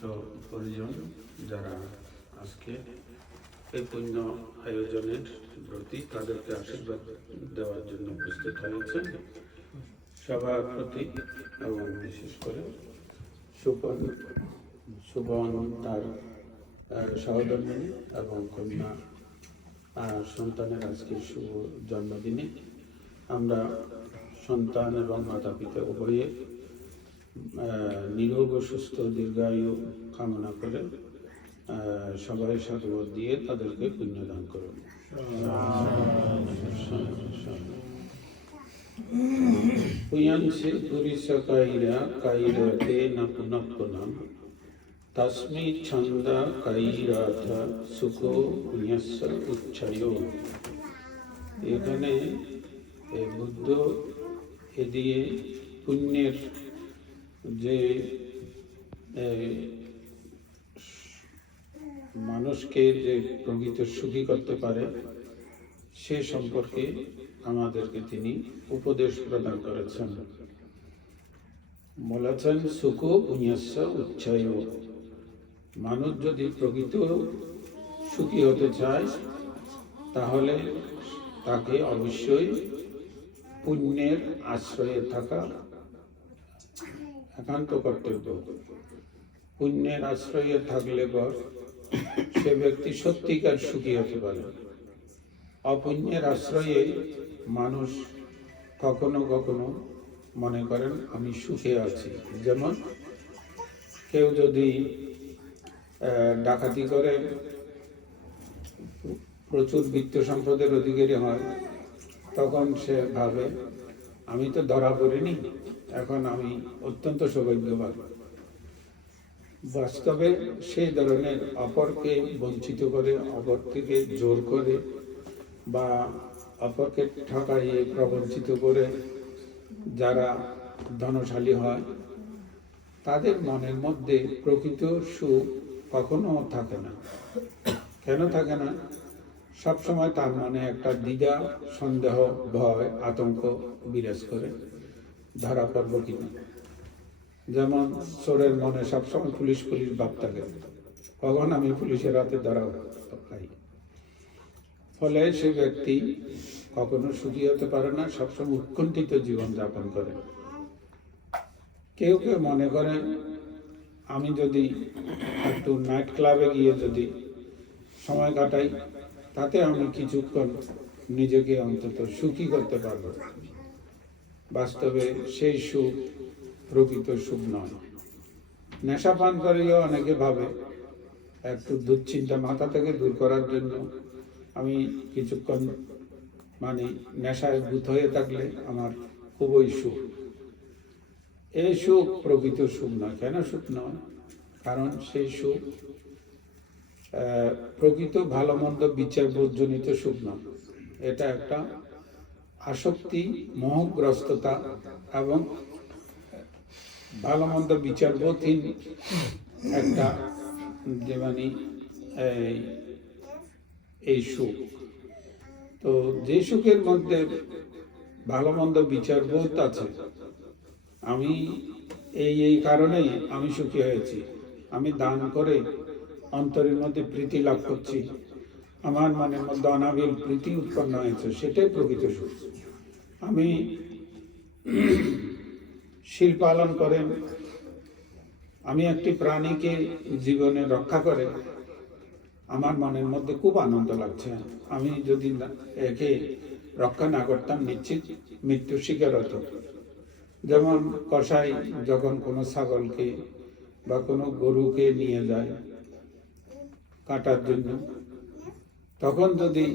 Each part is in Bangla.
তো পরিজন যারা আজকে এই পুণ্য আয়োজনের প্রতি তাদেরকে আশীর্বাদ দেওয়ার জন্য উপস্থিত হয়েছেন, সবার প্রতি এবং বিশেষ করে সুবন তার সহধর্মিণী এবং কন্যা সন্তানের আজকের শুভ জন্মদিনে আমরা সন্তান এবং মাতা পিতা উভয়ে নিরোগ ও সুস্থ দীর্ঘায়ু কামনা করে সবাই সাধুবাদ দিয়ে তাদেরকে পুণ্যদান করুন। পুয়াংসে পুরিষ কাইরা কাইরাতে না পুনঃপুনঃ তস্মি ছন্দা কাইরাথ সুখ পুণ্যস্য উচ্ছয়। এখানে বুদ্ধ এ দিয়ে পুণ্যের যে মানুষকে যে প্রকৃত সুখী করতে পারে সে সম্পর্কে আমাদেরকে তিনি উপদেশ প্রদান করেছেন। বলেছেন সুখ পুণ্যস্য উচ্ছয়। মানুষ যদি প্রকৃত সুখী হতে চায় তাহলে তাকে অবশ্যই পুণ্যের আশ্রয়ে থাকা একান্ত কর্তব্য। পুণ্যের আশ্রয়ে থাকলে পর সে ব্যক্তি সত্যিকার সুখী হতে পারে। অপুণ্যের আশ্রয়ে মানুষ কখনো কখনো মনে করেন আমি সুখে আছি। যেমন কেউ যদি ডাকাতি করে প্রচুর বিত্ত সম্পদের অধিকারী হয়, তখন সে ভাবে আমি তো ধরা পড়িনি, এখন আমি অত্যন্ত সৌভাগ্যবান। বাস্তবে সেই ধরনের অপরকে বঞ্চিত করে, অপর থেকে জোর করে বা অপরকে ঠকাইয়ে প্রবঞ্চিত করে যারা ধনশালী হয় তাদের মনের মধ্যে প্রকৃত সুখ কখনো থাকে না। কেন থাকে না? সবসময় তার মনে একটা দ্বিধা, সন্দেহ, ভয়, আতঙ্ক বিরাজ করে ধরা পড়ব কিনা। যেমন চোরের মনে সবসময় পুলিশ পুলিশ ভাব থাকে, কখন আমি পুলিশের হাতে ধরা পাই। ফলে সে ব্যক্তি কখনো সুখী হতে পারে না, সবসময় উৎকণ্ঠিত জীবন যাপন করে। কেউ কেউ মনে করে আমি যদি একটু নাইট ক্লাবে গিয়ে যদি সময় কাটাই তাতে আমি কিছুক্ষণ নিজেকে অন্তত সুখী করতে পারবো। বাস্তবে সেই সুখ প্রকৃত সুখ নয়। নেশা পান করেও অনেকে ভাবে একটু দুশ্চিন্তা মাথা থেকে দূর করার জন্য আমি কিছুক্ষণ নেশায় ভূত হয়ে থাকলে আমার খুবই সুখ। এই সুখ প্রকৃত সুখ নয়। কেন সুখ নয়? কারণ সেই সুখ প্রকৃত ভালো মন্দ বিচার বোধজনিত সুখ নয়। এটা একটা আসক্তি, মোহগ্রস্ততা এবং ভালো মন্দ বিচারবোধহীন একটা এই সুখ। তো যে সুখের মধ্যে ভালো মন্দ বিচারবোধ আছে, আমি এই কারণেই আমি সুখী হয়েছি, আমি দান করে অন্তরের মধ্যে প্রীতি লাভ করছি, আমার মনের মধ্যে অনাবিল প্রীতি উৎপন্ন হয়েছে, সেটাই প্রকৃত সুখ। আমি শীল পালন করে আমি একটি প্রাণীকে জীবনে রক্ষা করে আমার মনের মধ্যে খুব আনন্দ লাগছে। আমি যদি একে রক্ষা না করতাম নিশ্চিত মৃত্যুর শিকার হতো। যেমন কসাই যখন কোনো ছাগলকে বা কোনো গরুকে নিয়ে যায় কাটার জন্য, তখন যদি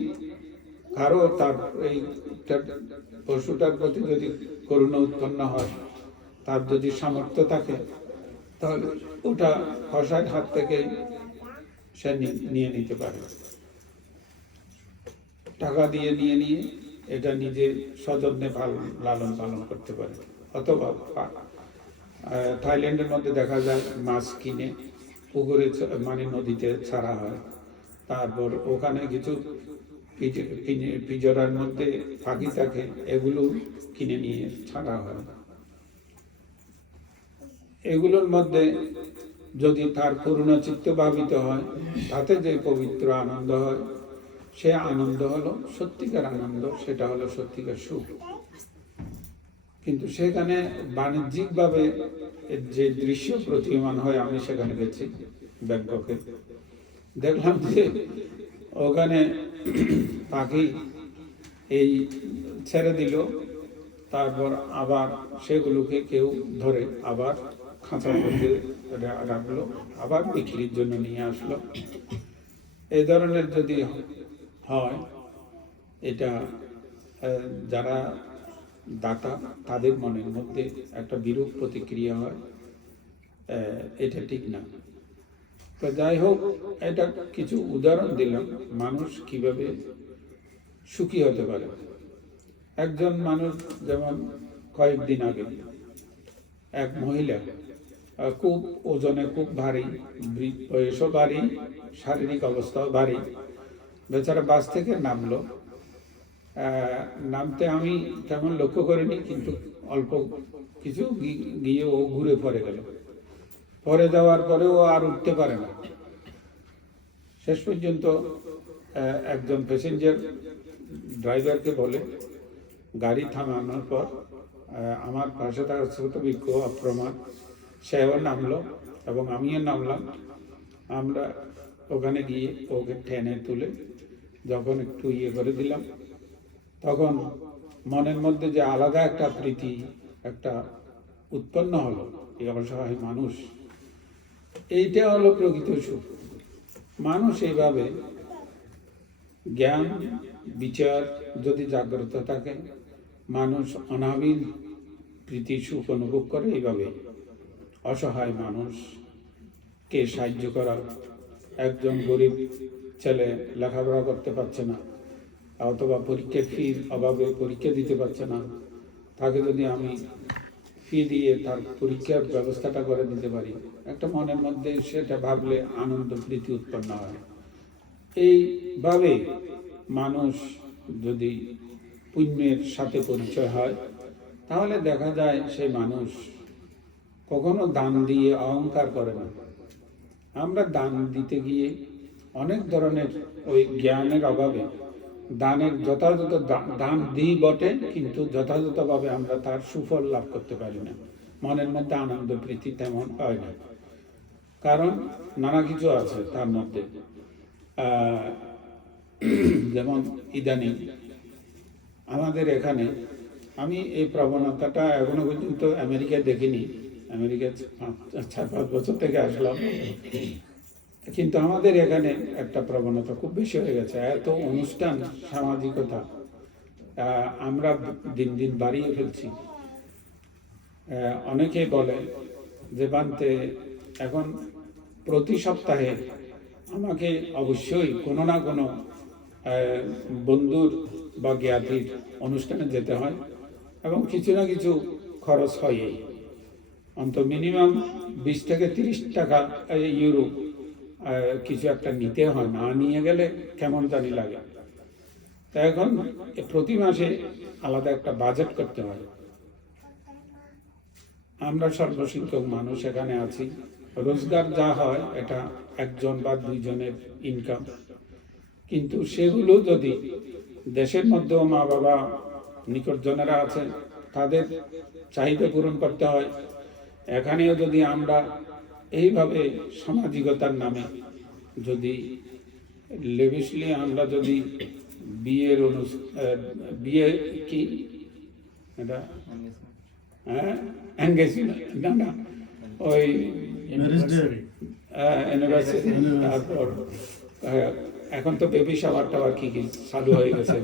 কারো তার এই পশুটার প্রতি যদি করুণা উৎপন্ন হয়, তার যদি সামর্থ্য থাকে, তাহলে ওটা কসাইয়ের হাত থেকে সে নিয়ে নিতে পারে, টাকা দিয়ে নিয়ে এটা নিজে সযত্নে লালন পালন করতে পারে। অথবা থাইল্যান্ডের মধ্যে দেখা যায় মাছ কিনে পুকুরে নদীতে ছাড়া হয়, তারপর ওখানে কিছু পিঁজরার মধ্যে পাখি থাকে, এগুলো কিনে নিয়ে ছাড়া হয়। এগুলোর মধ্যে যদি তার করুণা চিত্ত ভাবিত হয়, তাতে যে পবিত্র আনন্দ হয়, সে আনন্দ হলো সত্যিকার আনন্দ, সেটা হলো সত্যিকার সুখ। কিন্তু সেখানে বাণিজ্যিকভাবে যে দৃশ্য প্রতীয়মান হয়, আমি সেখানে গেছি ব্যাংককে, দেখলাম যে ওখানে পাখি এই ছেড়ে দিল, তারপর আবার সেগুলোকে কেউ ধরে আবার খাঁচার মধ্যে রাখলো, আবার বিক্রির জন্য নিয়ে আসলো। এই ধরনের যদি হয়, এটা যারা দাতা তাদের মনের মধ্যে একটা বিরূপ প্রতিক্রিয়া হয়, এটা ঠিক না। তো যাই হোক, এটা কিছু উদাহরণ দিলাম মানুষ কিভাবে সুখী হতে পারে। একজন মানুষ, যেমন কয়েকদিন আগে এক মহিলা, খুব ওজনে খুব ভারী, বয়সও ভারী, শারীরিক অবস্থাও ভারী, বেচারা বাস থেকে নামলো। নামতে আমি তেমন লক্ষ্য করিনি, কিন্তু অল্প কিছু গিয়ে ও ঘুরে পড়ে গেল। পরে যাওয়ার পরেও আর উঠতে পারে না। শেষ পর্যন্ত একজন প্যাসেঞ্জার ড্রাইভারকে বলে, গাড়ি থামানোর পর আমার পাশে থাকা ছোট বিক্ষ অপ্রমাণ, সেও নামলো এবং আমিও নামলাম। আমরা ওখানে গিয়ে ওকে টেনে তুলে যখন একটু করে দিলাম, তখন মনের মধ্যে যে আলাদা একটা প্রীতি একটা উৎপন্ন হলো, এই অসহায় মানুষ, এইটা হলো প্রকৃত সুখ। মানুষ এইভাবে জ্ঞান বিচার যদি জাগ্রত থাকে, মানুষ অনাবিল প্রীতি সুখ অনুভব করে। এইভাবে অসহায় মানুষকে সাহায্য করা, একজন গরিব ছেলে লেখাপড়া করতে পারছে না, অথবা পরীক্ষার ফির অভাবে পরীক্ষা দিতে পারছে না, তাকে যদি আমি ফি দিয়ে তার পরীক্ষার ব্যবস্থাটা করে দিতে পারি, একটা মনের মধ্যে সেটা ভাবলে আনন্দ প্রীতি উৎপন্ন হয়। এইভাবে মানুষ যদি পুণ্যের সাথে পরিচয় হয়, তাহলে দেখা যায় সেই মানুষ কখনো দান দিয়ে অহংকার করে না। আমরা দান দিতে গিয়ে অনেক ধরনের ওই জ্ঞানের অভাবে দানের যথাযথ দান দিই বটে, কিন্তু যথাযথভাবে আমরা তার সুফল লাভ করতে পারি না। মনের মধ্যে আনন্দ প্রীতি তেমন হয় না, কারণ নানা কিছু আছে তার মধ্যে। যেমন ইদানিং আমাদের এখানে, আমি এই প্রবণতাটা এখনো পর্যন্ত আমেরিকায় দেখিনি, আমেরিকায় 4-5 বছর থেকে আসলাম, কিন্তু আমাদের এখানে একটা প্রবণতা খুব বেশি হয়ে গেছে। এত অনুষ্ঠান, সামাজিকতা আমরা দিন দিন বাড়িয়ে ফেলছি। অনেকেই বলে যে বানতে এখন প্রতি সপ্তাহে আমাকে অবশ্যই কোনো না কোনো বন্ধুর বা জ্ঞাতির অনুষ্ঠানে যেতে হয়, এবং কিছু না কিছু খরচ হয়ই, অন্তত মিনিমাম 20 থেকে 30 টাকা ইউরো কিছু একটা নিতে হয়, না নিয়ে গেলে কেমন জানি লাগে। তা এখন প্রতি মাসে আলাদা একটা বাজেট করতে হয়। আমরা সর্বসংখ্যক মানুষ এখানে আছি, রোজগার যা হয় এটা একজন বা দুইজনের ইনকাম, কিন্তু সেগুলো যদি দেশের মধ্যেও মা বাবা নিকটজনেরা আছেন, তাদের চাহিদা পূরণ করতে হয়। এখানেও যদি আমরা এইভাবে সামাজিকতার নামে যদি লেভিশলি আমরা যদি বিয়ে কি এটা এনগেজমেন্ট, ওই তারপর এখন তো বেবি শাওয়ার টাওয়ার কি কি চালু হয়ে গেছে,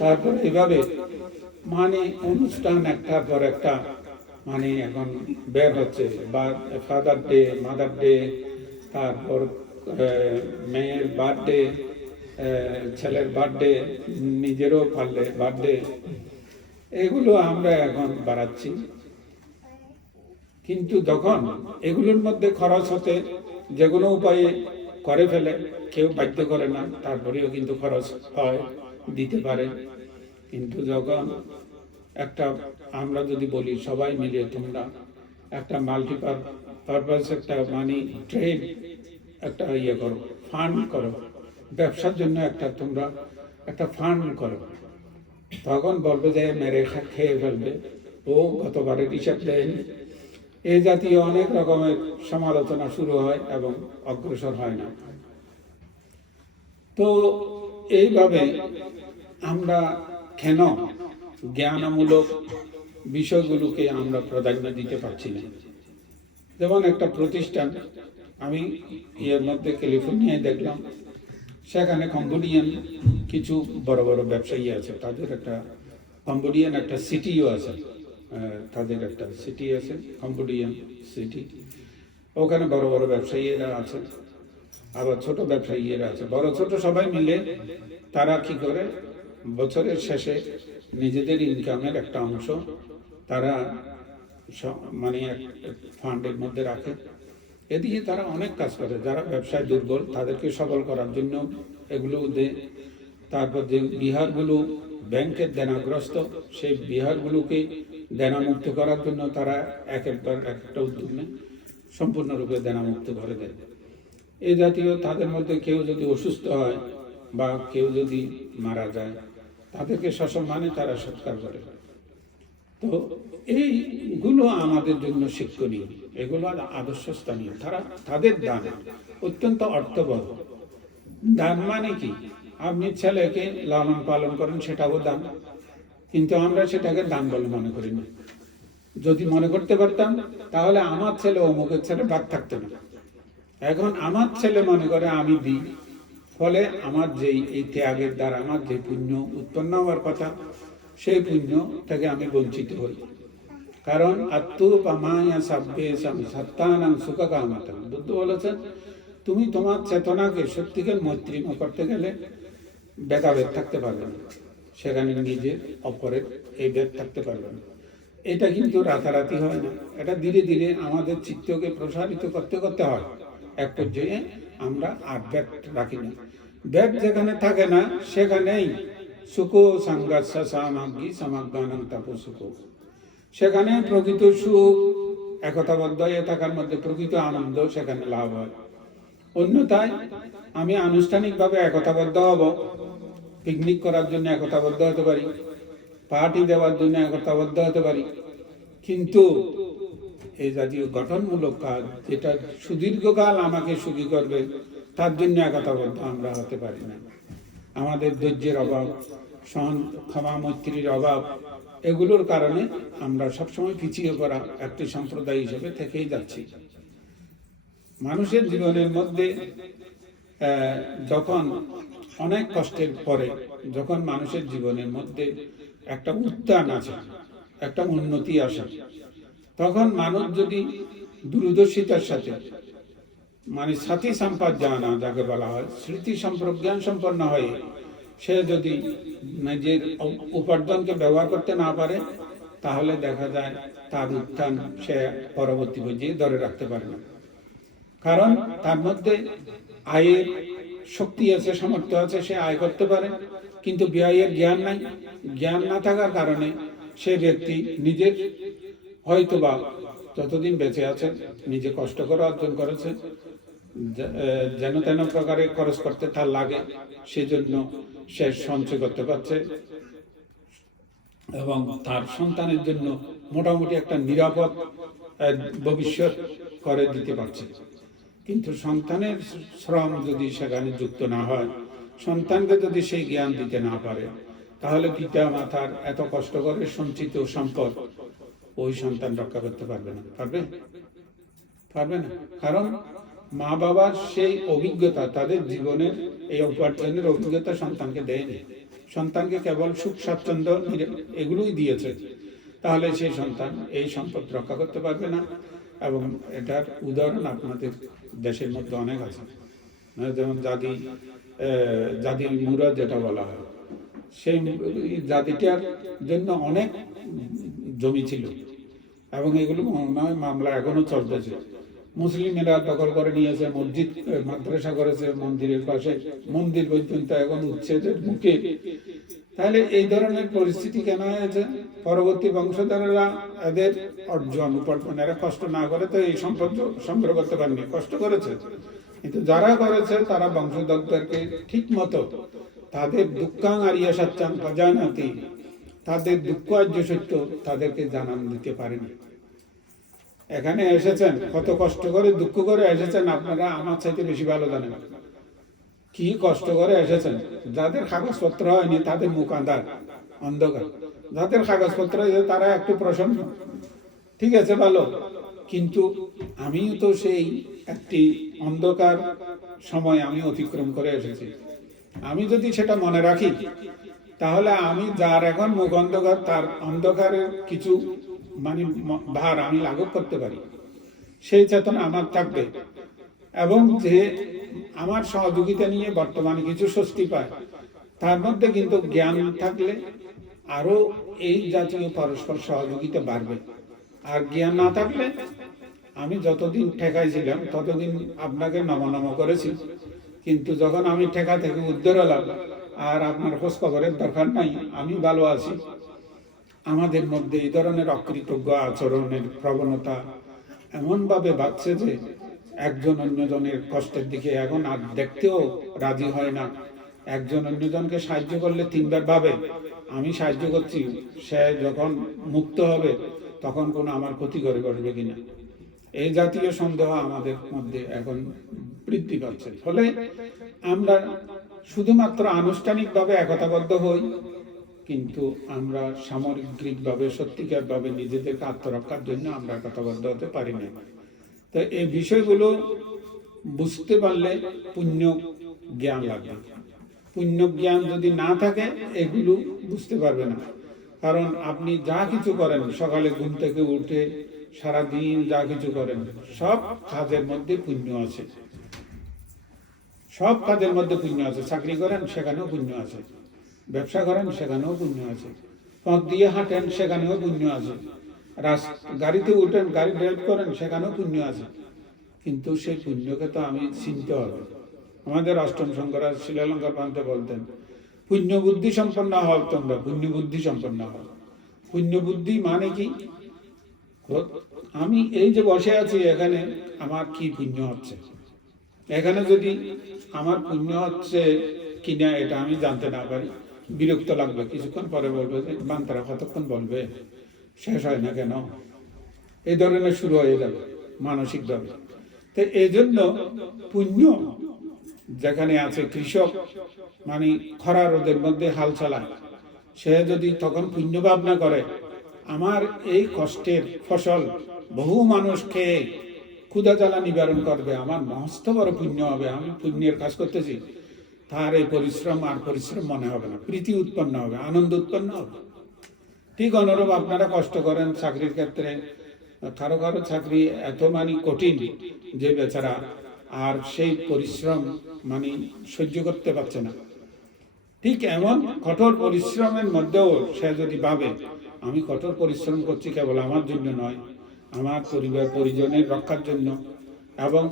তারপর এভাবে মানে অনুষ্ঠান একটার পর একটা মানে এখন বের হচ্ছে, বা ফাদার ডে, মাদার ডে, তারপর মেয়ের বার্থডে, ছেলের বার্থডে, নিজেরও পারলে বার্থডে, এগুলো আমরা এখন বাড়াচ্ছি। কিন্তু যখন এগুলোর মধ্যে খরচ হতে যে কোনো উপায়ে করে ফেলে, কেউ বাধ্য করে না, তারপরেও কিন্তু খরচ হয়, দিতে পারে। কিন্তু যখন একটা আমরা যদি বলি সবাই মিলে তোমরা একটা পারপাস একটা মানি ট্রেড একটা ইয়ে করো, ফান্ড করো, ব্যবসার জন্য একটা তোমরা একটা ফান্ড করো, তখন বলবে যে মেরে খেয়ে ফেলবে, ও গতবারের হিসাব দেয়নি। এই জাতীয় অনেক রকমের সমালোচনা শুরু হয় এবং অগ্রসর হয় না। তো এইভাবে আমরা কেন জ্ঞানমূলক বিষয়গুলোকে আমরা প্রাধান্য দিতে পারছি না? যেমন একটা প্রতিষ্ঠান, আমি এর মধ্যে ক্যালিফোর্নিয়ায় দেখলাম, সেখানে কম্বোডিয়ান কিছু বড় বড় ব্যবসায়ী আছে, তাদের একটা কম্বোডিয়ান একটা সিটিও আছে, তাদের একটা সিটি আছে কম্বোডিয়ান সিটি, ওখানে বড় বড় ব্যবসায়ীরা আছে, আবার ছোট ব্যবসায়ীরা আছে, বড় ছোট সবাই মিলে তারা কি করে বছরের শেষে নিজেদের ইনকামের একটা অংশ তারা মানে ফান্ডের মধ্যে রাখে। এদিকে তারা অনেক কাজ করে, যারা ব্যবসায় দুর্বল তাদেরকে সবল করার জন্য এগুলো দেয়। তারপর যে বিহারগুলো ব্যাংকের দেনাগ্রস্ত, সেই বিহারগুলোকে দেনামুক্ত করার জন্য তারা একটা উদ্যোগ নেয়, সম্পূর্ণরূপে দেনামুক্ত করে দেয়। এই জাতীয় তাদের মধ্যে কেউ যদি অসুস্থ হয় বা কেউ যদি মারা যায়, তাদেরকে সসম্মানে তারা সৎকার করে। তো এইগুলো আমাদের জন্য শিক্ষণীয়, এগুলো আদর্শস্থানীয়। তাদের দান অত্যন্ত অর্থবহ। দান মানে কি? আপনি ছেলেকে লালন পালন করেন, সেটাও দান, কিন্তু আমরা সেটাকে দান বলে মনে করি না। যদি মনে করতে পারতাম তাহলে আমার ছেলে অমুকের ছেলে বাদ থাকতো না। এখন আমার ছেলে মনে করে আমি দিই, ফলে আমার যেই এই ত্যাগের দ্বারা আমার যে পুণ্য উৎপন্ন হওয়ার কথা, সেই পুণ্য থেকে আমি বঞ্চিত হই। কারণ বুদ্ধ বলেছেন, তুমি তোমার চেতনাকে সত্যিকার মৈত্রীমা করতে গেলে ভেদাভেদ থাকতে পারবে না, সেখানে নিজের অপরের এই ভেদ থাকতে পারবে না। এটা কিন্তু রাতারাতি হয় না, এটা ধীরে ধীরে আমাদের চিত্তকে প্রসারিত করতে করতে হয়। এক পর্যায়ে আমরা আর ভেদ রাখি না। ভেদ যেখানে থাকে না সেখানেই সুখো সাঙ্গাসা সামাগ্রী সামাজ্ঞানং তাপসুখ, সেখানে প্রকৃত সুখ, একতাবদ্ধ হয়ে থাকার মধ্যে প্রকৃত আনন্দ সেখানে লাভ হয়। অন্যথায় আমি আনুষ্ঠানিকভাবে একতাবদ্ধ হব, পিকনিক করার জন্য একতাবদ্ধ হতে পারি, পার্টি দেওয়ার জন্য একতাবদ্ধ হতে পারি, কিন্তু এই জাতীয় গঠনমূলক কাজ যেটা সুদীর্ঘকাল আমাকে সুখী করবে, তার জন্য একতাবদ্ধ আমরা হতে পারি না। আমাদের ধৈর্যের অভাব, সহন ক্ষমা মৈত্রীর অভাব, এগুলোর কারণে আমরা সবসময় পিছিয়ে পড়া একটি সম্প্রদায় হিসেবে থেকেই যাচ্ছি। মানুষের জীবনের মধ্যে যখন অনেক কষ্টের পরে, যখন মানুষের জীবনের মধ্যে একটা উত্থান আসে, একটা উন্নতি আসে, তখন মানুষ যদি দূরদর্শিতার সাথে মানে সাথী সম্পদ জানা যাকে বলা হয়, স্মৃতি সম্প্রজ্ঞান সম্পন্ন হয়ে সে যদি নিজের উপার্জনকে ব্যবহার করতে না পারে, তাহলে দেখা যায় তার উত্থান সে পরবর্তী পর্যায়ে ধরে রাখতে পারে না। কারণ তার মধ্যে আয়ের শক্তি আছে, সামর্থ্য আছে, সে আয় করতে পারে, কিন্তু ব্যয়ের জ্ঞান নাই। জ্ঞান না থাকার কারণে সে ব্যক্তি নিজের হয়তোবা যতদিন বেঁচে আছে নিজে কষ্ট করে অর্জন করেছে, যেন তেন প্রকারে খরচ করতে তার লাগে, সেজন্য সে সঞ্চয় করতে পারছে এবং তার সন্তানের জন্য মোটামুটি একটা নিরাপদ ভবিষ্যৎ করে দিতে পারছে। কিন্তু সন্তানের শ্রম যদি সেখানে যুক্ত না হয়, সন্তানকে যদি সেই জ্ঞান দিতে না পারে, তাহলে পিতা মাতার এত কষ্ট করে সঞ্চিত সম্পদ ওই সন্তান রক্ষা করতে পারবে না। পারবে না, কারণ মা বাবার সেই অভিজ্ঞতা, তাদের জীবনের এই উপার্জনের অভিজ্ঞতা সন্তানকে দেয়নি। সন্তানকে কেবল সুখ স্বাচ্ছন্দ্য এগুলোই দিয়েছে। তাহলে সেই সন্তান এই সম্পদ রক্ষা করতে পারবে না। এবং এটার উদাহরণ আপনাদের দেশের মধ্যে অনেক আছে, যেমন জাদি মুরা যেটা বলা হয়, সেই জাতিটার জন্য অনেক জমি ছিল এবং এগুলো মনে হয় মামলা এখনো চলতেছে। মুসলিমেরা দখল করে নিয়েছে, মসজিদ মাদ্রাসা করেছে মন্দিরের পাশে, মন্দির পর্যন্ত এখন উচ্ছেদের মুখে। তাহলে এই ধরনের পরিস্থিতি কেন হয়েছে? পরবর্তী বংশধরেরা এদের অর্জন উপার্জন, এরা কষ্ট না করে তো এই সম্পদ সংগ্রহ করতে পারেনি, কষ্ট করেছে। কিন্তু যারা করেছে তারা বংশধরদেরকে ঠিক মতো তাদের দুঃখাং আরিয়া সচ্চাং অজানাতি, তাদের দুঃখ আর্য সত্য তাদেরকে জানান দিতে পারেনি। এখানে এসেছেন কত কষ্ট করে দুঃখ করে এসেছেন, আপনারা আমার চাইতে বেশি ভালো জানেন কি কষ্ট করে এসেছেন। যাদের কাগজপত্র হয়নি তাদের মুখ আঁধার অন্ধকার, যাদের কাগজপত্র হয়েছে তারা একটু প্রসন্ন, ঠিক আছে ভালো। কিন্তু আমিও তো সেই একটি অন্ধকার সময় আমি অতিক্রম করে এসেছি। আমি যদি সেটা মনে রাখি তাহলে আমি যার এখন মুখ অন্ধকার তার অন্ধকারের কিছু মানে ভার আমি লাঘব করতে পারি, সেই চেতনা আমার থাকবে। এবং যে আমার সহযোগিতা নিয়ে বর্তমানে কিছু স্বস্তি পায়, তার মধ্যে কিন্তু জ্ঞান থাকলে আরো এই জাতীয় পরস্পর সহযোগিতা বাড়বে। আর জ্ঞান না থাকলে আমি যতদিন ঠেকাইছিলাম ততদিন আপনাকে নম করেছি, কিন্তু যখন আমি ঠেকা থেকে উদ্ধার হলাম আর আপনার খোঁজ খবরের দরকার নাই, আমি ভালো আছি। আমাদের মধ্যে এই ধরনের অকৃতজ্ঞ আচরণের প্রবণতা এমনভাবে বাড়ছে যে একজন অন্যজনের কষ্টের দিকে এখন আর দেখতেও রাজি হয় না। একজন অন্যজনকে সাহায্য করলে তিনবার ভাবে আমি সাহায্য করছি, সে যখন মুক্ত হবে তখন কোনো আমার ক্ষতি করে বসবে কিনা। এই জাতীয় সন্দেহ আমাদের মধ্যে এখন বৃদ্ধি পাচ্ছে। ফলে আমরা শুধুমাত্র আনুষ্ঠানিকভাবে একতাবদ্ধ হই, কিন্তু আমরা সামগ্রিকভাবে সত্যিকারভাবে নিজেদেরকে আত্মরক্ষার জন্য আমরা একতাবদ্ধ হতে পারি না। তো এই বিষয়গুলো বুঝতে পারলে পুণ্য জ্ঞান লাগবে। পুণ্য জ্ঞান যদি না থাকে এগুলো বুঝতে পারবে না। কারণ আপনি যা কিছু করেন, সকালে ঘুম থেকে উঠে সারাদিন যা কিছু করেন, সব কাজের মধ্যে পুণ্য আছে, সব কাজের মধ্যে পুণ্য আছে। চাকরি করেন সেখানেও পুণ্য আছে, ব্যবসা করেন সেখানেও পুণ্য আছে, পথ দিয়ে হাঁটেন সেখানেও পুণ্য আছে, গাড়িতে উঠেন, গাড়ি ড্রাইভ করেন সেখানেও পুণ্য আছে। কিন্তু সেই পুণ্যকে তো আমি চিনতে হবে। আমাদের অষ্টম শঙ্করাচার্য শিলালঙ্কার পান্তে বলতেন, পুণ্য বুদ্ধি সম্পন্ন হও তোমরা, পুণ্য বুদ্ধি সম্পন্ন হও। পুণ্য বুদ্ধি মানে কি? আমি এই যে বসে আছি এখানে আমার কি পুণ্য হচ্ছে, এখানে যদি আমার পুণ্য হচ্ছে কিনা এটা আমি জানতে না পারি, বিরক্ত লাগবে। কিছুক্ষণ পরে বলবে যে বান্তারা কতক্ষণ বলবে, শেষ হয় না কেন, এই ধরনের শুরু হয়ে যাবে মানসিকভাবে। তো এই জন্য পুণ্য যেখানে আছে, কৃষক মানে খরা রোদের মধ্যে হাল চালায়, সে যদি তখন পুণ্য ভাবনা করে আমার এই কষ্টের ফসল বহু মানুষ খেয়ে ক্ষুধা জ্বালা নিবারণ করবে, আমার মস্ত বড় পুণ্য হবে, আমি পুণ্যের কাজ করতেছি, তার এই পরিশ্রম আর পরিশ্রম মনে হবে না, প্রীতি উৎপন্ন হবে, আনন্দ উৎপন্ন হবে। ঠিক অনুরূপ আপনারা কষ্ট করেন চাকরির ক্ষেত্রে, কারো কারো চাকরি এত মানে কঠিন যে বেচারা আর সেই পরিশ্রম মানে সহ্য করতে পারছে না। ঠিক এমন কঠোর পরিশ্রমের মধ্যেও সে যদি ভাবে আমি কঠোর পরিশ্রম করছি কেবল আমার জন্য নয়, আমার পরিবার পরিজনের রক্ষার জন্য, এবং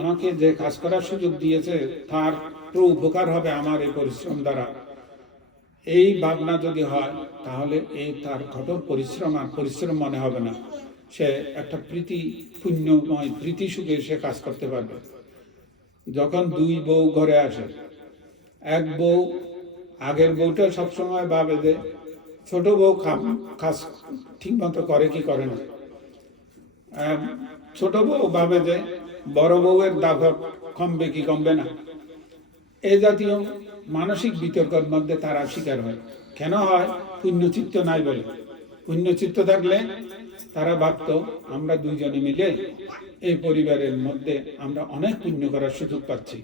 আমাকে যে কাজ করার সুযোগ দিয়েছে তার উপকার হবে আমার এই পরিশ্রম দ্বারা, এই ভাবনা যদি হয় তাহলে এই তার কঠোর পরিশ্রম আর পরিশ্রম মনে হবে না, সে একটা প্রীতি পুণ্যময় প্রীতি সুখে সে কাজ করতে পারবে। যখন দুই বউ ঘরে আসে, এক বউ আগের বউটা সবসময় ভাবে যে ছোট বউ কাজ ঠিক মতো করে কি করে না, ছোট বউ ভাবে যে বড় বউয়ের দাফট কমবে কি কমবে না। এই জাতীয় মানসিক বিতর্কের মধ্যে তারা শিকার হয়। কেন হয়? পুণ্যচিত্ত নাই বলে। পুণ্যচিত্ত থাকলে তারা ভাবত আমরা দুইজনে মিলে এই পরিবারের মধ্যে আমরা অনেক পুণ্য করার সুযোগ পাচ্ছি,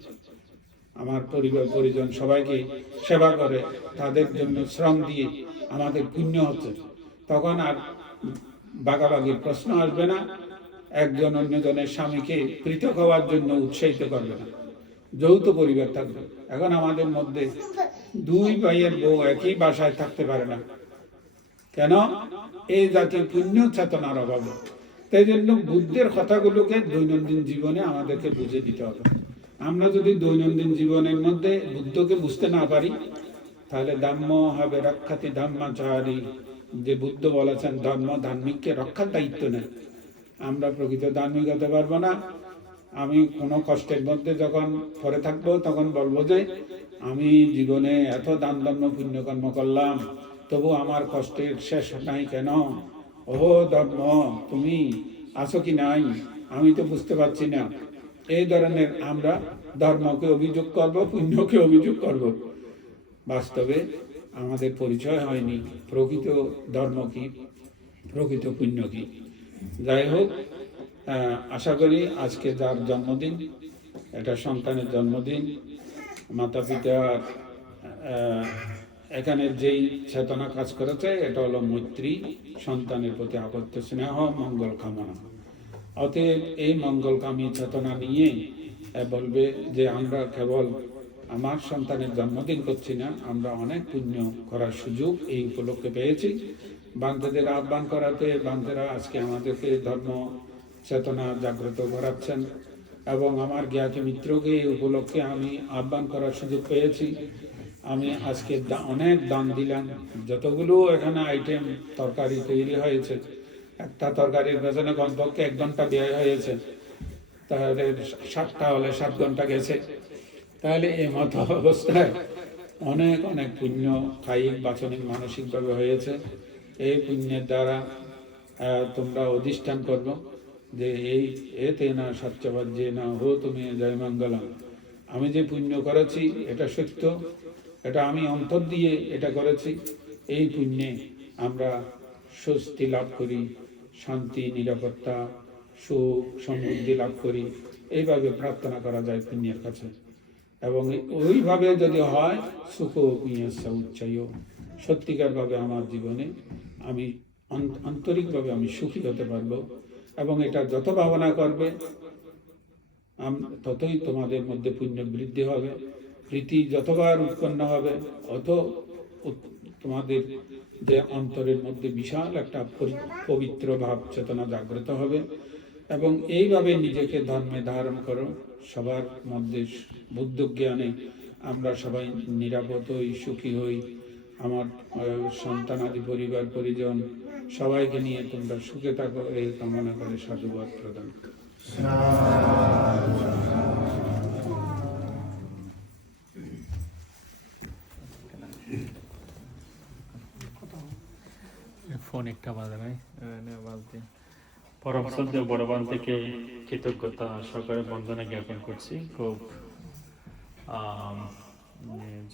আমার পরিবার পরিজন সবাইকে সেবা করে তাদের জন্য শ্রম দিয়ে আমাদের পুণ্য হচ্ছে। তখন আর বাগাবাগির প্রশ্ন আসবে না, একজন অন্যজনের স্বামীকে পৃথক হওয়ার জন্য উৎসাহিত করবে না, যৌথ পরিবার থাকবে। এখন আমাদের মধ্যে দুই ভাইয়ের বউ একই বাসায় থাকতে পারে না, কেন? এই জাতীয় পুণ্য চেতনার অভাবে। তাই জন্য বুদ্ধের কথাগুলোকে দৈনন্দিন জীবনে আমাদেরকে বুঝে দিতে হবে। আমরা যদি দৈনন্দিন জীবনের মধ্যে বুদ্ধকে বুঝতে না পারি তাহলে ধম্ম হবে রক্ষাতি ধম্মাচারী, যে বুদ্ধ বলেছেন ধর্ম ধার্মিককে রক্ষার দায়িত্ব নেয়। আমরা প্রকৃত ধার্মিক হতে পারবো না। আমি কোনো কষ্টের মধ্যে যখন পড়ে থাকবো তখন বলবো যে আমি জীবনে এত দান ধর্ম পুণ্যকর্ম করলাম, তবু আমার কষ্টের শেষ নাই কেন? ও ধর্ম, তুমি আছো কি নাই, আমি তো বুঝতে পারছি না। এই ধরনের আমরা ধর্মকে অভিযোগ করব, পুণ্যকে অভিযোগ করব। বাস্তবে আমাদের পরিচয় হয়নি প্রকৃত ধর্ম কি, প্রকৃত পুণ্য কি। যাই হোক, আশা করি আজকে যার জন্মদিন, এটা সন্তানের জন্মদিন, মাতা পিতার এখানে যেই চেতনা কাজ করেছে এটা হলো মৈত্রী, সন্তানের প্রতি আপত্তি স্নেহ, মঙ্গল কামনা। অতএব এই মঙ্গলকামী চেতনা নিয়ে বলবে যে আমরা কেবল আমার সন্তানের জন্মদিন করছি না, আমরা অনেক পুণ্য করার সুযোগ এই উপলক্ষে পেয়েছি। বান্ধবদের আহ্বান করাতে বান্ধবরা আজকে আমাদেরকে ধর্ম চেতনা জাগ্রত করাচ্ছেন, এবং আমার জ্ঞাতি মিত্রকে এই উপলক্ষে আমি আহ্বান করার সুযোগ পেয়েছি। আমি আজকে অনেক দান দিলাম। যতগুলো এখানে আইটেম তরকারি তৈরি হয়েছে, একটা তরকারির পেছনে কমপক্ষে 1 ঘন্টা ব্যয় হয়েছে, তাহলে 7টা হলে 7 ঘন্টা গেছে। তাহলে এই মতো অবস্থায় অনেক অনেক পুণ্য কায়িক বাচনিক মানসিকভাবে হয়েছে। এই পুণ্যের দ্বারা তোমরা অধিষ্ঠান করবো যে এই এতে না সত্যবাদ যে না হো তুমি জয় মঙ্গলম, আমি যে পুণ্য করেছি এটা সত্য, এটা আমি অন্তর দিয়ে এটা করেছি। এই পুণ্যে আমরা স্বস্তি লাভ করি, শান্তি, নিরাপত্তা, সুখ, সমৃদ্ধি লাভ করি। এইভাবে প্রার্থনা করা যায় পুণ্যের কাছে, এবং ওইভাবে যদি হয় সুখ পুণ্যস্য উচ্চায়, সত্যিকারভাবে আমার জীবনে আমি আন্তরিকভাবে আমি সুখী হতে পারবো। এবং এটা যত ভাবনা করবে ততই তোমাদের মধ্যে পুণ্য বৃদ্ধি হবে, প্রীতি যতবার উৎপন্ন হবে অত তোমাদের যে অন্তরের মধ্যে বিশাল একটা পবিত্র ভাব চেতনা জাগ্রত হবে। এবং এইভাবে নিজেকে ধর্মে ধারণ করো। সবার মধ্যে বুদ্ধ জ্ঞানে আমরা সবাই নিরাপদ হই, সুখী হই। আমার সন্তানাদি পরিবার পরিজন সবাইকে নিয়ে তোমরা সুখে থাকো, এই কামনা করে সাধুবাদ প্রদান। ফোন একটা বাজে নাই বাজতে। পরম শ্রদ্ধে বড়বান থেকে কৃতজ্ঞতা সহকারে বন্দনা জ্ঞাপন করছি। খুব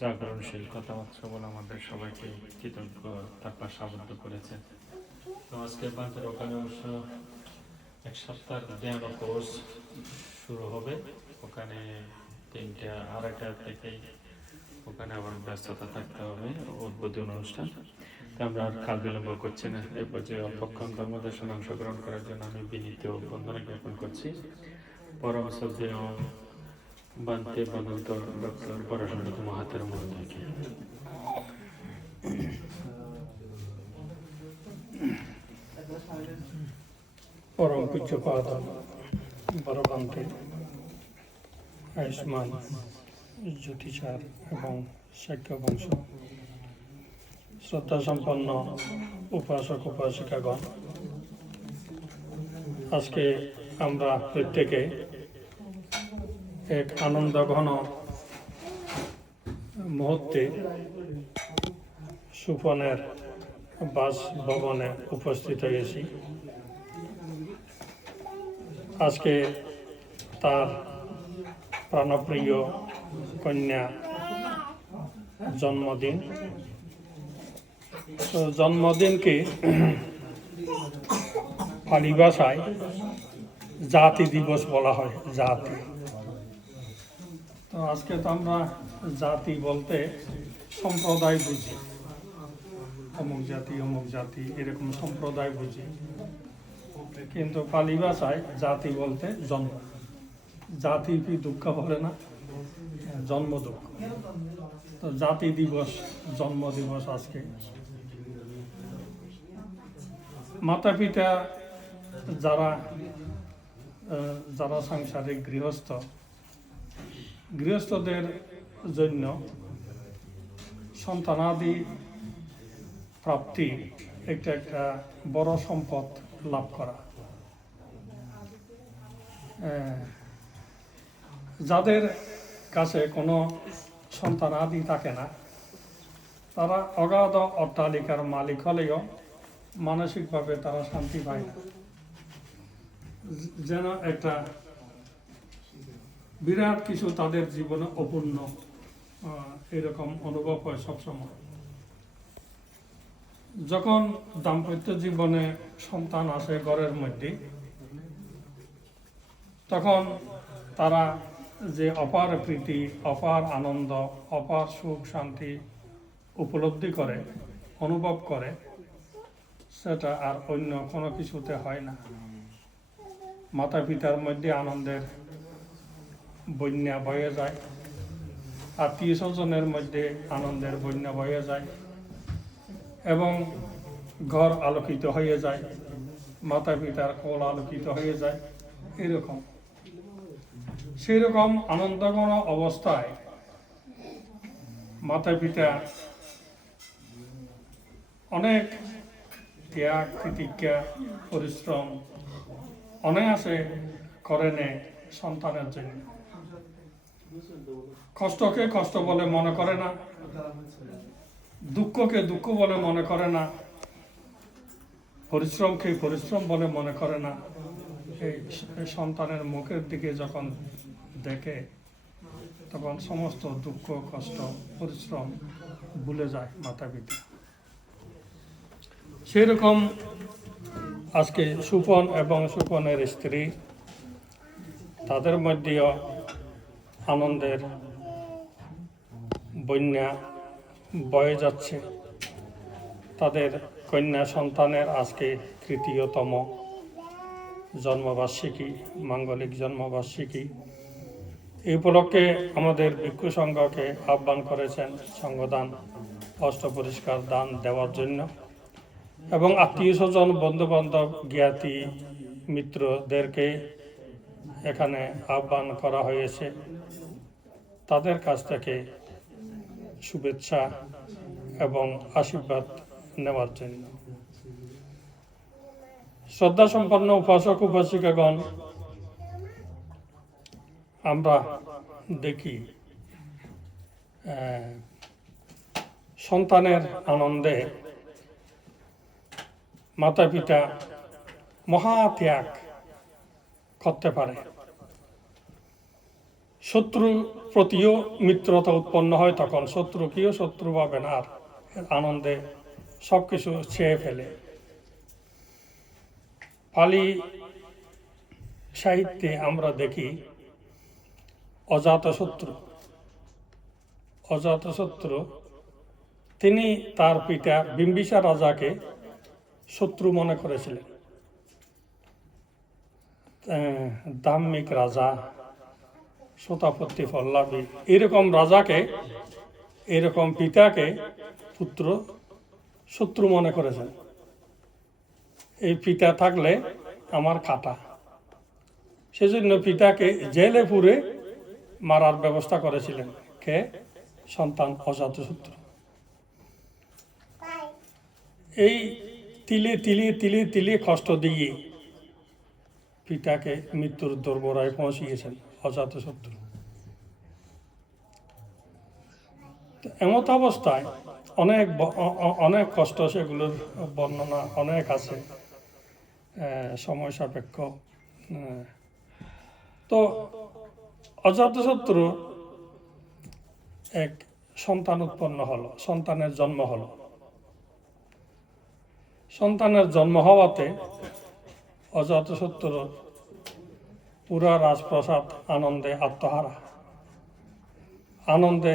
জাগরণশীল কথাবার্তা বলে আমাদের সবাইকে কৃতজ্ঞ থাকবার সাবদ্ধ করেছে। তো আজকে বাঁধের ওখানে অবশ্য 1 সপ্তাহ জ্ঞান কোর্স শুরু হবে। ওখানে 3টা 2:30 থেকে ওখানে আবার ব্যস্ততা থাকতে হবে, উদ্বোধন অনুষ্ঠান। আমরা আর কাল বিলম্ব করছি না। এরপর যে অপক্ষণ ধর্মদর্শনে অংশগ্রহণ করার জন্য আমি বিনীত বন্দনা জ্ঞাপন করছি পরম শ্রদ্ধেয় বান্তে বদন্ত ডক্টর পরশোনাথ মহাতের মহোদয়কে। পরম পূজ্যপাদ বড়বান্তে আয়ুষ্মান জ্যোতিষার এবং শাক্য বংশ শ্রদ্ধা সম্পন্ন উপাসক উপাসিকাগণ, আজকে আমরা প্রত্যেকে এক আনন্দঘন মুহূর্তে সুপনের বাসভবনে উপস্থিত হয়েছি। আজকে তার প্রাণপ্রিয় কন্যা জন্মদিন। তো জন্মদিনকে পালি ভাষায় জাতি দিবস বলা হয়, জাতি। তো আজকে তো আমরা জাতি বলতে সম্প্রদায় বুঝি, অমুক জাতি এরকম সম্প্রদায় বুঝি, কিন্তু পালি ভাষায় জাতি বলতে জন্ম। জাতি কি দুঃখ বলে না, জন্ম দুঃখ। তো জাতি দিবস, জন্ম দিবস আজকে। মাতা পিতা যারা সাংসারিক গৃহস্থদের জন্য সন্তানাদি প্রাপ্তি একটা বড় সম্পদ লাভ করা। যাদের কাছে কোনো সন্তান আদি থাকে না, তারা অগাধ অট্টালিকার মালিক হলেও মানসিকভাবে তারা শান্তি পায় না। যেন একটা বিরাট কিছু তাদের জীবনে অপূর্ণ এরকম অনুভব হয় সবসময়। যখন দাম্পত্য জীবনে সন্তান আসে ঘরের মধ্যে, তখন তারা যে অপার প্রীতি, অপার আনন্দ, অপার সুখ শান্তি উপলব্ধি করে, অনুভব করে, সেটা আর অন্য কোনো কিছুতে হয় না। মাতা পিতার মধ্যে আনন্দের বন্যা বয়ে যায়, আত্মীয় স্বজনের মধ্যে আনন্দের বন্যা বয়ে যায় এবং ঘর আলোকিত হয়ে যায়, মাতা পিতার কোল আলোকিত হয়ে যায়। এরকম সেই রকম আনন্দঘন অবস্থায় মাতা পিতা অনেক ত্যাগ তিতিক্ষা পরিশ্রম অনায়াসে করে নেয় সন্তানের জন্য। কষ্টকে কষ্ট বলে মনে করে না, দুঃখকে দুঃখ বলে মনে করে না, পরিশ্রমকে পরিশ্রম বলে মনে করে না। এই সন্তানের মুখের দিকে যখন দেখে, তখন সমস্ত দুঃখ কষ্ট পরিশ্রম ভুলে যায় মাতা পিতা। সেরকম আজকে সুপন এবং সুপনের স্ত্রী, তাদের মধ্যেও আনন্দের বন্যা বয়ে যাচ্ছে। তাদের কন্যা সন্তানের আজকে তৃতীয়তম জন্মবার্ষিকী, মাঙ্গলিক জন্মবার্ষিকী। এই উপলক্ষে আমাদের ভিক্ষু সংঘকে আহ্বান করেছেন সংঘদান, অষ্ট পরিষ্কার দান দেওয়ার জন্য, এবং আত্মীয় স্বজন বন্ধুবান্ধব জ্ঞাতি মিত্রদেরকে এখানে আহ্বান করা হয়েছে তাদের কাছ থেকে শুভেচ্ছা এবং আশীর্বাদ নেওয়ার জন্য। শ্রদ্ধা সম্পন্ন উপাসক উপাসিকাগণ, আমরা দেখি সন্তানের আনন্দে মাতা পিতা মহাত্যাগ করতে পারে। শত্রু প্রতিও মিত্রতা উৎপন্ন হয়, তখন শত্রুকেও শত্রু ভাবেন আর আনন্দে সবকিছু ছেয়ে ফেলে। পালি সাহিত্যে আমরা দেখি অজাতশত্রু তিনি তার পিতা বিম্বিসার রাজাকে শত্রু মনে করেছিলেন। দাম্মিক রাজা, শতাপত্তি পল্লবী, এরকম রাজাকে, এরকম পিতাকে পুত্র শত্রু মনে করেছেন। এই পিতা থাকলে আমার কাটা, সেজন্য পিতাকে জেলে পুরে মারার ব্যবস্থা করেছিলেন কে? সন্তান অজাতশত্রু। এই তিলে তিলে তিলে তিলে কষ্ট দিয়ে পিতাকে মৃত্যুর দোরগোড়ায় পৌঁছিয়েছেন অজাতশত্রু। এমত অবস্থায় অনেক কষ্ট, সেগুলোর বর্ণনা অনেক আছে, সময় সাপেক্ষ। তো অজাতশত্রু এক সন্তান উৎপন্ন হলো, সন্তানের জন্ম হলো। সন্তানের জন্ম হওয়াতে অজাতশত্রু পুরা রাজপ্রাসাদ আনন্দে আত্মহারা, আনন্দে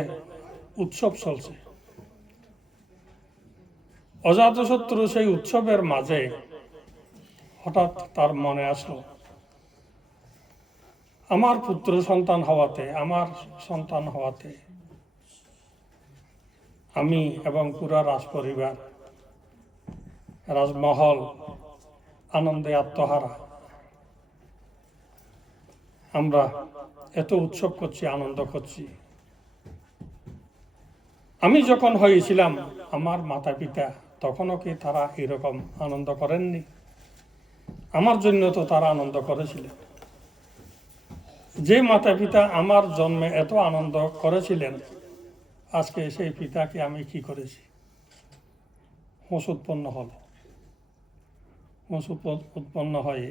উৎসব চলছে। অজাতশত্রু সেই উৎসবের মাঝে হঠাৎ তার মনে আসলো, আমার পুত্র সন্তান হওয়াতে, আমার সন্তান হওয়াতে আমি এবং পুরা রাজপরিবার, রাজমহল আনন্দে আত্মহারা। আমরা এত উৎসব করছি, আনন্দ করছি। আমি যখন হয়েছিলাম, আমার মাতা পিতা তখনও কি তারা এরকম আনন্দ করেননি? আমার জন্য তো তারা আনন্দ করেছিলেন। যে মাতা পিতা আমার জন্মে এত আনন্দ করেছিলেন, আজকে সেই পিতাকে আমি কি করেছি? হোঁশ উৎপন্ন হল। হোঁশ উৎপন্ন হয়ে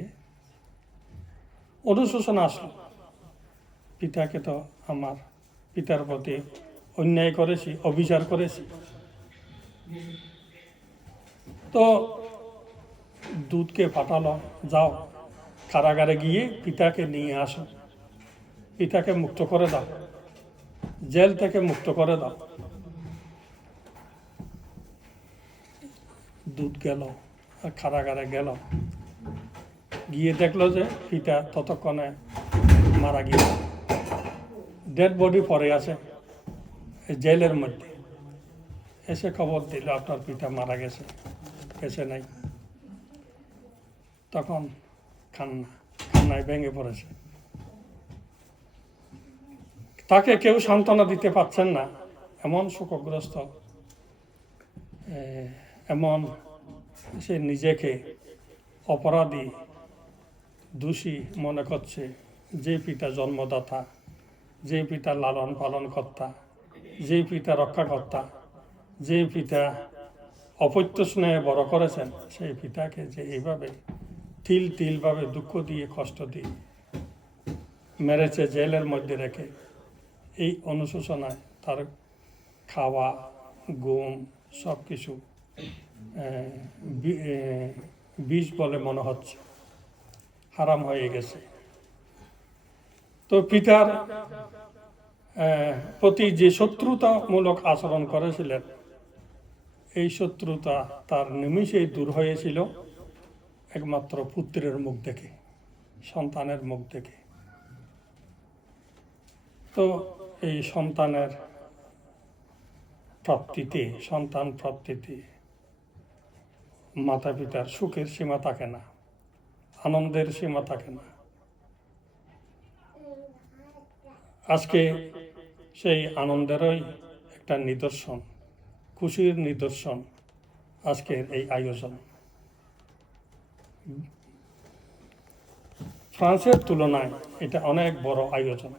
অনুশোচনা আসলো, পিতাকে তো আমার পিতার প্রতি অন্যায় করেছি, অবিচার করেছি। তো দুধকে পাঠালো, যাও কারাগারে গিয়ে পিতাকে নিয়ে আসো, পিতাকে মুক্ত করে দাও, জেল থেকে মুক্ত করে দাও। দুধ গেল, কারাগারে গেল, গিয়ে দেখলো যে পিতা ততক্ষণে মারা গিয়েছে, ডেড বডি পড়ে আছে জেলের মধ্যে। এসে খবর দিল আপনার পিতা মারা গেছে, বেঁচে নাই। তখন কান্নায় ভেঙে পড়েছে। তাকে কেউ সান্ত্বনা দিতে পারছেন না, এমন শোকগ্রস্ত, এমন সে নিজেকে অপরাধী, দোষী মনে করছে। যে পিতা জন্মদাতা, যে পিতা লালন পালন কর্তা, যে পিতা রক্ষাকর্তা, যে পিতা অপত্য স্নেহে বড় করেছেন, সেই পিতাকে যে এইভাবে তিলভাবে দুঃখ দিয়ে, কষ্ট দিয়ে মেরেছে জেলের মধ্যে রেখে, এই অনুশোচনায় তার খাওয়া, ঘুম সব কিছু বিষ বলে মনে হচ্ছে, হারাম হয়ে গেছে। তো পিতার প্রতি যে শত্রুতামূলক আচরণ করেছিলেন, এই শত্রুতা তার নিমিষেই দূর হয়েছিল একমাত্র পুত্রের মুখ দেখে, সন্তানের মুখ দেখে। তো এই সন্তান প্রাপ্তিতে মাতা পিতার সুখের সীমা থাকে না, আনন্দের সীমা থাকে না। আজকে সেই আনন্দেরই একটা নিদর্শন, খুশির নিদর্শন আজকের এই আয়োজন। ফ্রান্সের তুলনায় এটা অনেক বড় আয়োজন।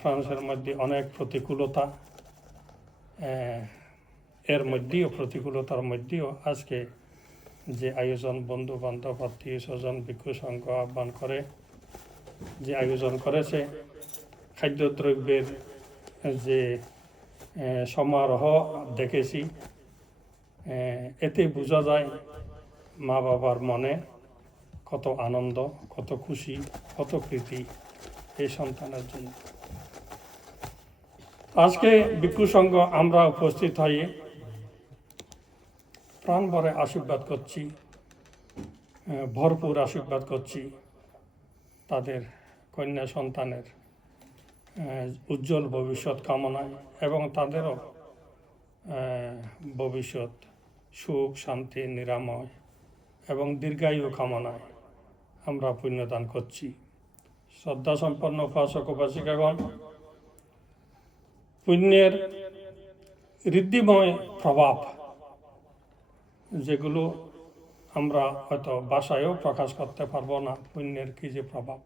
ফ্রান্সের মধ্যে অনেক প্রতিকূলতা, এর মধ্যেও প্রতিকূলতার মধ্যেও আজকে যে আয়োজন, বন্ধু বান্ধব, আত্মীয় স্বজন, ভিক্ষু সংঘ আহ্বান করে যে আয়োজন করেছে, খাদ্যদ্রব্যের যে সমারোহ দেখেছি, এতে বোঝা যায় মা বাবার মনে কত আনন্দ, কত খুশি, কত প্রীতি এই সন্তানের জন্য। আজকে ভিক্ষু সংঘ আমরা উপস্থিত হয়ে প্রাণ ভরে আশীর্বাদ করছি, ভরপুর আশীর্বাদ করছি তাদের কন্যা সন্তানের উজ্জ্বল ভবিষ্যৎ কামনায়, এবং তাদেরও ভবিষ্যৎ সুখ, শান্তি, নিরাময় এবং দীর্ঘায়ু কামনায় আমরা পুণ্যদান করছি। শ্রদ্ধা সম্পন্ন উপাসক উপাসিকাগণ, পুণ্যের ঋদ্ধিময় প্রভাব, যেগুলো আমরা হয়তো ভাষায়ও প্রকাশ করতে পারবো না, পুণ্যের কি যে প্রভাব।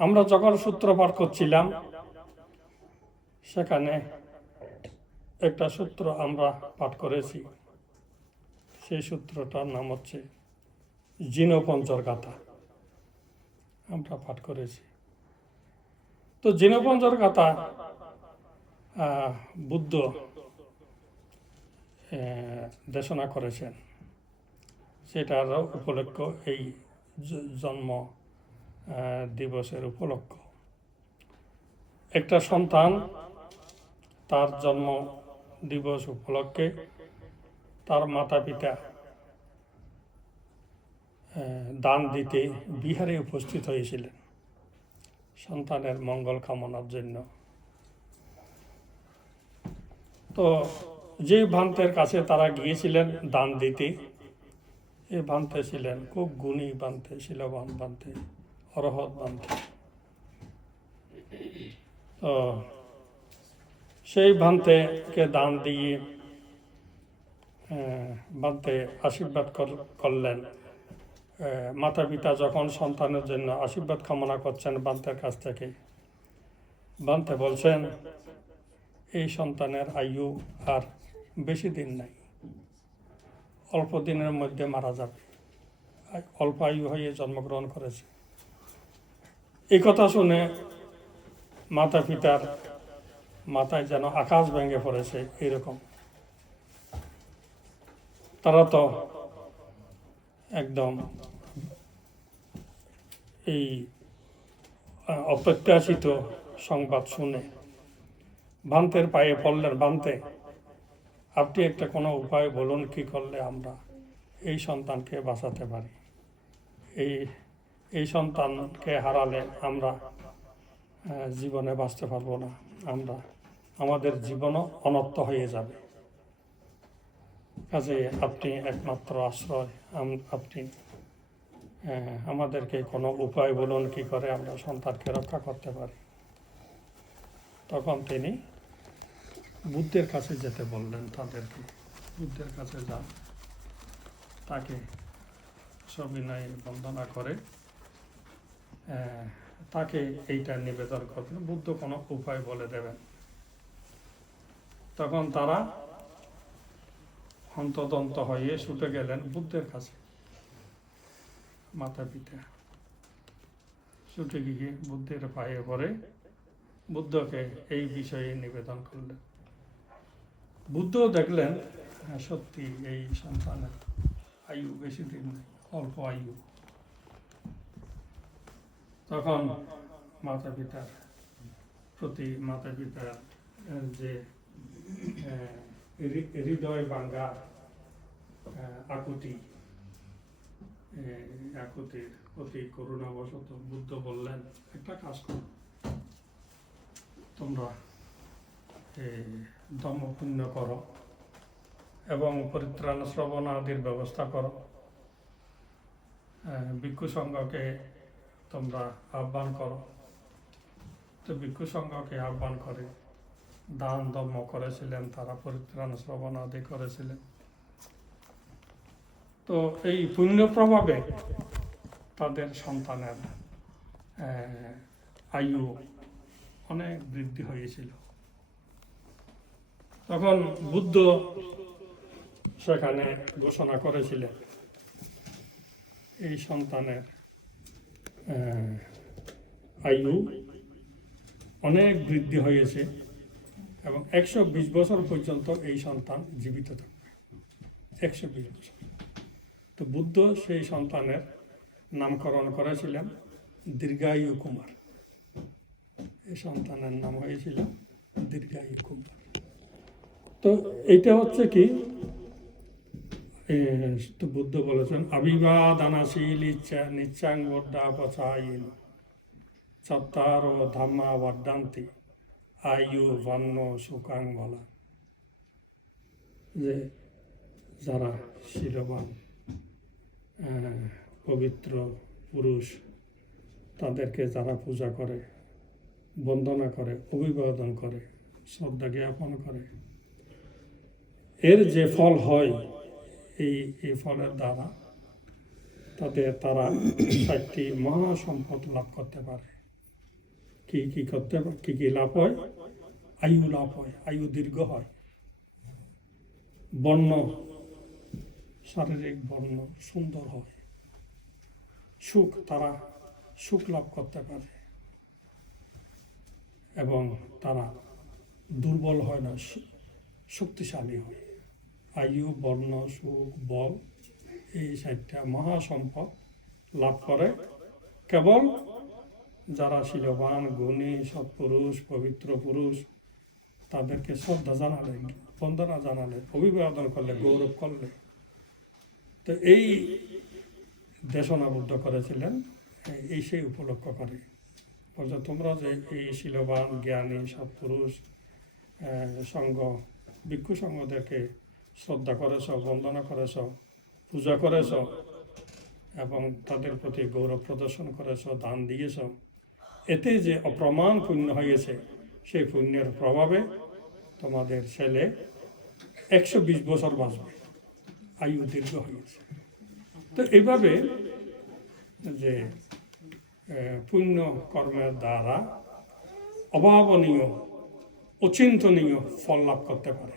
আমরা যখন সূত্রপাঠ করছিলাম, সেখানে একটা সূত্র আমরা পাঠ করেছি। সেই সূত্রটার নাম হচ্ছে জিনপঞ্চর গাথা, আমরা পাঠ করেছি। তো জিনপঞ্চর গাথা বুদ্ধ দেশনা করেছেন, সেটার উপলক্ষ এই জন্ম দিবসের উপলক্ষ। একটা সন্তান তার জন্ম দিবস উপলক্ষে তার মাতা পিতা দান দিতে বিহারে উপস্থিত হয়েছিলেন সন্তানের মঙ্গল কামনার জন্য। তো যে ভান্তের কাছে তারা গিয়েছিলেন দান দিতে, এই ভান্তে ছিলেন খুব গুণী ভান্তে, শিলবান ভান্তে, অরহৎ ভান্তে। তো সেই ভান্তেকে দান দিয়ে বানতে আশীর্বাদ করলেন। মাতা পিতা যখন সন্তানের জন্য আশীর্বাদ কামনা করছেন বান্তের কাছ থেকে, বানতে বলছেন এই সন্তানের আয়ু আর বেশি দিন নাই, অল্প দিনের মধ্যে মারা যাবে, অল্প আয়ু হয়ে জন্মগ্রহণ করেছে। এই কথা শুনে মাতা পিতার মাথায় যেন আকাশ ভেঙে পড়েছে এরকম। তারা তো একদম এই অপ্রত্যাশিত সংবাদ শুনে বান্তের পায়ে পড়লেন, বান্তে আপনি একটা কোনো উপায় বলুন, কি করলে আমরা এই সন্তানকে বাঁচাতে পারি। এই সন্তানকে হারালে আমরা জীবনে বাঁচতে পারবো না, আমাদের জীবনও অনর্থ হয়ে যাবে। কাজে আপনি একমাত্র আশ্রয়, আপনি আমাদেরকে কোনো উপায় বলুন কি করে আমরা সন্তানকে রক্ষা করতে পারি। তখন তিনি বুদ্ধের কাছে যেতে বললেন তাদেরকে। বুদ্ধের কাছে যান, তাকে সবিনয়ে বন্দনা করে তাকে এইটা নিবেদন করবেন, বুদ্ধ কোনো উপায় বলে দেবেন। তখন তারা হন্তদন্ত হয়ে ছুটে গেলেন বুদ্ধের কাছে। মাতা পিতা ছুটে গিয়ে বুদ্ধের পায়ে পড়ে বুদ্ধকে এই বিষয়ে নিবেদন করলেন। বুদ্ধ দেখলেন সত্যি এই সন্তানের আয়ু বেশি দিন নেই, অল্প আয়ু। তখন মাতা পিতার যে হৃদয় ভাঙ্গা আকুতির প্রতি করুণাবশত বুদ্ধ বললেন, একটা কাজ করো, তোমরা ধম্ম পুণ্য করো এবং পরিত্রাণ শ্রবণ আদির ব্যবস্থা করো, ভিক্ষু সংঘকে তোমরা আহ্বান করো। তো ভিক্ষু সংঘকে আহ্বান করে দান ধর্ম করেছিলেন, তারা পরিত্রাণ শ্রবণ আদি করেছিলেন। তো এই পুণ্য প্রভাবে তাদের সন্তানের আয়ু অনেক বৃদ্ধি হয়েছিল। তখন বুদ্ধ সেখানে ঘোষণা করেছিলেন এই সন্তানের আয়ু অনেক বৃদ্ধি হয়েছে এবং 120 বছর পর্যন্ত এই সন্তান জীবিত থাকবে। 120 বছর। তো বুদ্ধ সেই সন্তানের নামকরণ করেছিলেন দীর্ঘায়ু কুমার। এই সন্তানের নাম হয়েছিল দীর্ঘায়ু কুমার। তো এইটা হচ্ছে কি, তো বুদ্ধ বলেছেন অভিবাদনশীল ইচ্ছা নিচ্ছাং বড্ডা পচায়ীন চত্তার ধাম্মা বর্ধান্তি আয়ু বর্ণ সুখাং বলা। যে যারা শীলবান পবিত্র পুরুষ, তাদেরকে যারা পূজা করে, বন্দনা করে, অভিবাদন করে, শ্রদ্ধা জ্ঞাপন করে, এর যে ফল হয় এই ফলের দ্বারা তারা 7টি মহাসম্পদ লাভ করতে পারে। কি লাভ হয়? আয়ু লাভ হয়, আয়ু দীর্ঘ হয়, বর্ণ শারীরিক বর্ণ সুন্দর হয়, তারা সুখ লাভ করতে পারে এবং তারা দুর্বল হয় না, শক্তিশালী হয়। আয়ু, বর্ণ, সুখ, বল, এই 7টা মহাসম্পদ লাভ করে কেবল যারা শীলবান, গুণী, সৎপুরুষ, পবিত্র পুরুষ, তাদেরকে শ্রদ্ধা জানালে, বন্দনা জানালে, অভিবাদন করলে, গৌরব করলে। তো এই দেশনা বুদ্ধ করেছিলেন এই সেই উপলক্ষ করে। বলছে তোমরা যে এই শীলবান, জ্ঞানী, সৎপুরুষ সঙ্গ, ভিক্ষু সঙ্গদেরকে শ্রদ্ধা করেছ, বন্দনা করেছ, পূজা করেছ এবং তাদের প্রতি গৌরব প্রদর্শন করেছ, দান দিয়েছ, এতে যে অপ্রমাণ পুণ্য হয়েছে, সেই পুণ্যের প্রভাবে তোমাদের ছেলে 120 বছর বাঁচবে। আয়ু দীর্ঘ হয়েছে। তো এইভাবে যে পুণ্য কর্মের দ্বারা অভাবনীয় অচিন্তনীয় ফল লাভ করতে পারে।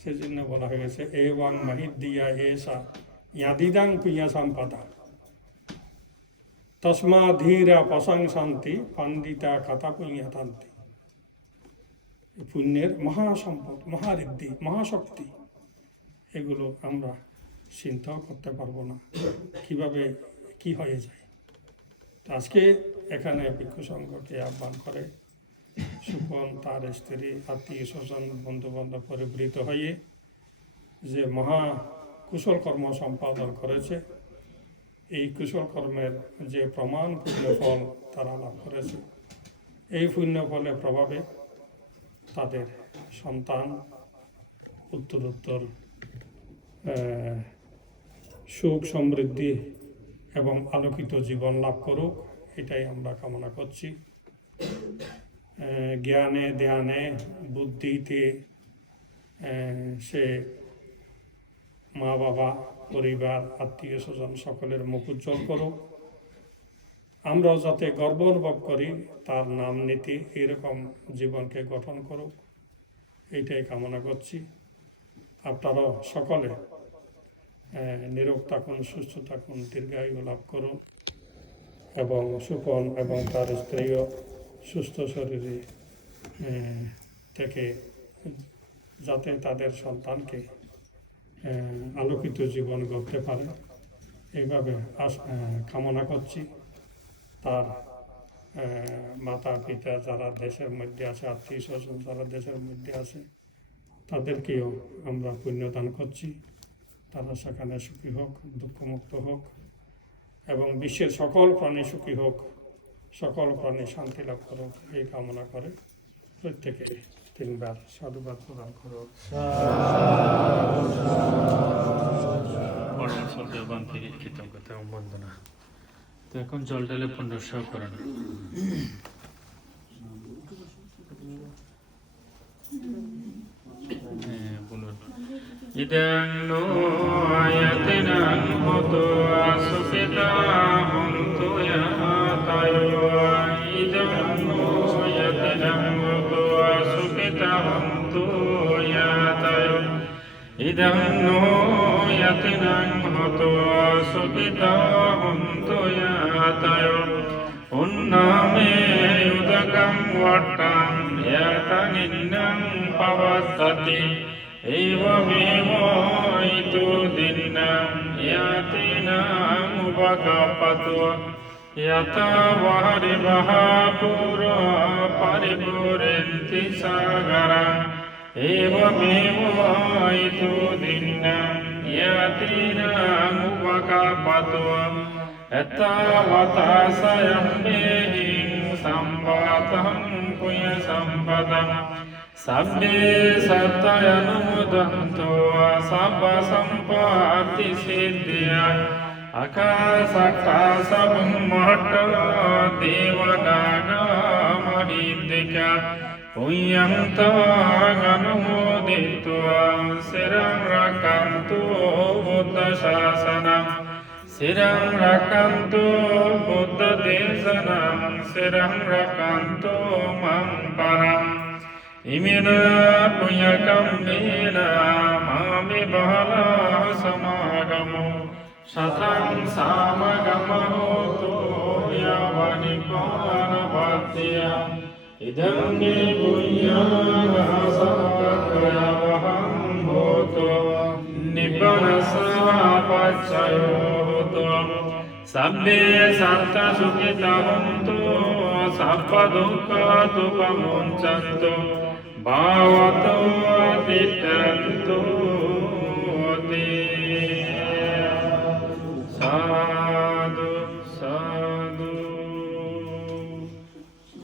সেজন্য বলা হয়েছে এবং মাহিদ্দিয়া এসা ইয়াদিদাং পিয়া সম্পাদা তসমা ধীরা প্রশংসান্তি পণ্ডিতা কথা পুণ্যাতান্তি। পুণ্যের মহাসম্পদ, মহারিদ্ধি, মহাশক্তি, এগুলো আমরা চিন্তাও করতে পারবো না কিভাবে কি হয়ে যায়। তো আজকে এখানে ভিক্ষু সংঘকে আহ্বান করে সুপন তার স্ত্রী আত্মীয় স্বজন বন্ধু বান্ধব পরিবৃত হয়ে যে মহা কুশল কর্ম সম্পাদন করেছে, এই কুশল কর্মের যে প্রমাণ পুণ্য ফল তারা লাভ করেছে, এই পুণ্য ফলের প্রভাবে তাদের সন্তান উত্তরোত্তর সুখ সমৃদ্ধি এবং আলোকিত জীবন লাভ করুক, এটাই আমরা কামনা করছি। জ্ঞানে ধ্যানে বুদ্ধিতে সে মা বাবা পরিবার আত্মীয় স্বজন সকলের মুখ উজ্জ্বল করুক। আমরাও যাতে গর্ব অনুভব করি তার নাম নীতি এরকম জীবনকে গঠন করুক, এইটাই কামনা করছি। আপনারাও সকলে নিরোগ থাকুন, সুস্থ থাকুন, দীর্ঘায়ু লাভ করুন এবং সুপন এবং তার স্ত্রীও সুস্থ শরীরে থেকে যাতে তাদের সন্তানকে আলোকিত জীবন গড়তে পারে এইভাবে কামনা করছি। তার মাতা পিতা যারা দেশের মধ্যে আছে, আত্মীয় স্বজন যারা দেশের মধ্যে আছে, তাদেরকেও আমরা পুণ্যদান করছি। তারা সেখানে সুখী হোক, দুঃখমুক্ত হোক এবং বিশ্বের সকল প্রাণী সুখী হোক, সকল প্রাণী শান্তি লাভ করুক, এই কামনা করে প্রত্যেকে 3 বার সাধুবাদ প্রদান করুক। পরম সদ্যবান থেকে কৃতজ্ঞতা এবং বন্দনা। তো এখন জল ঢেলে পুনরুৎসব করেন। বলুন ইদং নো আয়াতিনাং হতো আসুপিতা হন্তু ইয়াতায়ো ইদং নো আয়াতিনাং হতো আসুপিতা হন্তু ইয়াতায়ো ইদং নো আয়াতিনাং হতো আসুপিতা হন্তু ইয়াতায়ো উন্নামে উদকং ওয়াট্টাং ইয়াতানিন্নং পাবত্ততি एवमेवैतु दिन्नां यातीनां उपकपतु यथा वहरिवः पूर्वा परिपूरन्ति सागरं एवमेवैतु दिन्नां यातीनां उपकपतु एतावता स्वयं सम्पातं पुण्यसम्पदम् सब्बे सत्तयनुमुदन्तो सब्ब सम्पत्ति सिद्धिया आकाशकाशं महट्ट देवनागमहिद्दिका पुण्यं तमनुमोदित्वा शिरं रक्षन्तु बुद्धशासनं शिरं रक्षन्तु बुद्धदेशनं शिरं रक्षन्तु मम परम् इमिना पुण्यकम्मेन मामि बहला समागमो शतं सामगमहोतु यावनिपानभक्त्या इदं मे पुण्यसंवहं भूतो निब्बनसापच्चयो होतु सब्बे सत्तसुखितवन्तो सप्पदुःखदुपमुञ्चन्तु भावतो तिष्ठन्तु